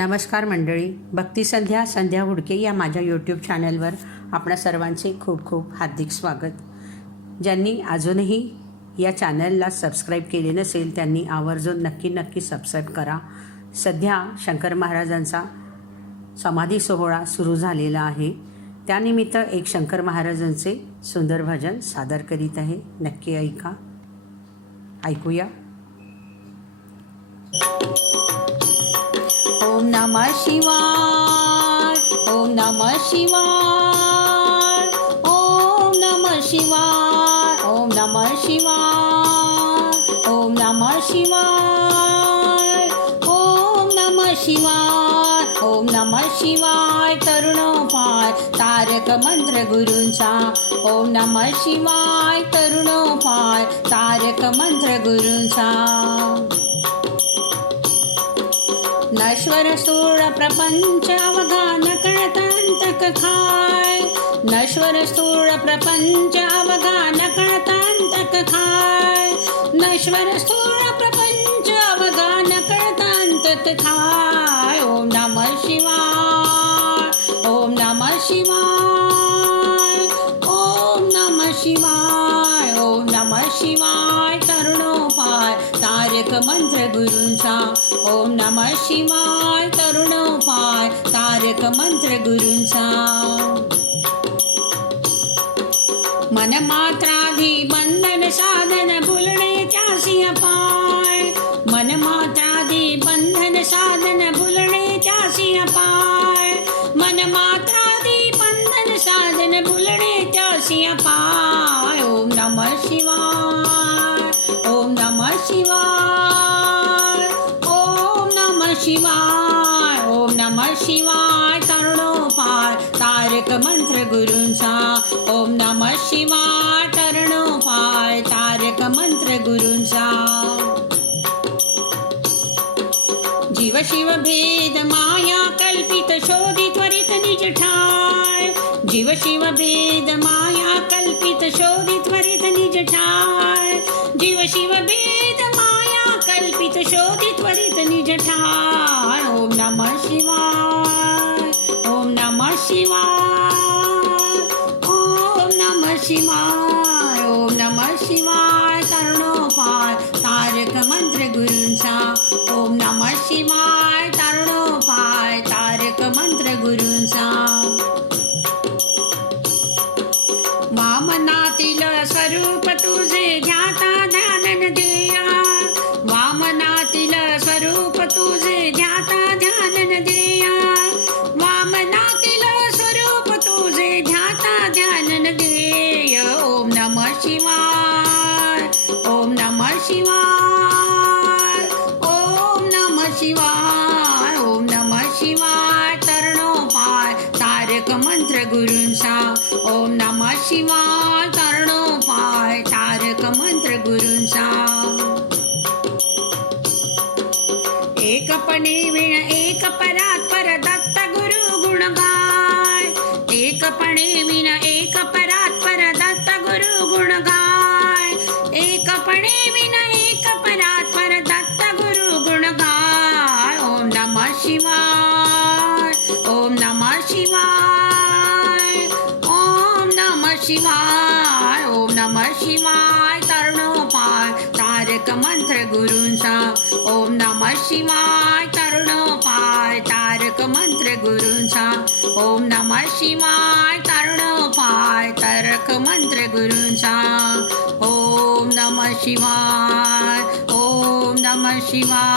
नमस्कार मंडळी भक्ती संध्या संध्या हुडके या माझ्या यूट्यूब चॅनलवर आपणा सर्वांचे खूप खूप हार्दिक स्वागत. ज्यांनी अजूनही या चॅनलला सबस्क्राईब केले नसेल त्यांनी आवर्जून नक्की नक्की सबस्क्राईब करा. सध्या शंकर महाराजांचा समाधी सोहळा सुरू झालेला आहे. त्यानिमित्त एक शंकर महाराजांचे सुंदर भजन सादर करीत आहे. नक्की ऐका. ऐकूया. ओम नमः शिवाय ओम नमः शिवाय ओम नमः शिवाय ओम नमः शिवाय ओम नमः शिवाय ओम नमः शिवाय ओम नमः शिवाय तरुणोपाय तारक मंत्र गुरूंचा ओम नमः शिवाय तरुणोपाय तारक मंत्र गुरूंचा श्वर सूर प्रपञ्च ॐ नमः शिवाय। ॐ नमः शिवाय। ॐ नमः शिवाय। ॐ नमः शिवाय। नायक मंत्र गुरूंचा ओम नम शिवाय तरुणोपाय तारक मंत्र गुरूंचा मन मात्राधी बंधन साधन भुलणे सिंह पाय मन मात्राधी बंधन साधन भुलणे सिंह पाय मन मात्राधी बंधन साधन भुलणे सिंह पाय ओम नमः शिवाय नमः शिवाय तरुणोपाय तारक मंत्र गुरूंचा जीव शिव भेद माया कल्पित शोधित त्वरित निज ठाय। जीव शिव भेद माया कल्पित शोधित शिवाय ओम नम शिवाय तरुणोपाय तारक मंत्र गुरूंचा. ओम नम शिवाय तरुणोपाय तारक मंत्र गुरूंचा. वामनातील स्वरूप तुझे ज्ञाता शिवाय. ओम नमः शिवाय ओम नमः शिवाय तरुणोपाय. तारक मंत्र गुरूंचा ओम नमः शिवाय तरुणोपाय तारक मंत्र गुरूंचा एकपणे विण एक परात पर दत्त गुरु गुणगाय. एकपणे विण शिवाय ओम नमः शिवाय ओम नमः शिवाय ओम नमः शिवाय. तरुणोपाय तारक मंत्र गुरूंचा. ओम नमः शिवाय तरुणोपाय तारक मंत्र गुरूंचा. ओम नमः शिवाय तरुणोपाय तारक मंत्र गुरूंचा. शिवाय। ओम नमः शिवाय।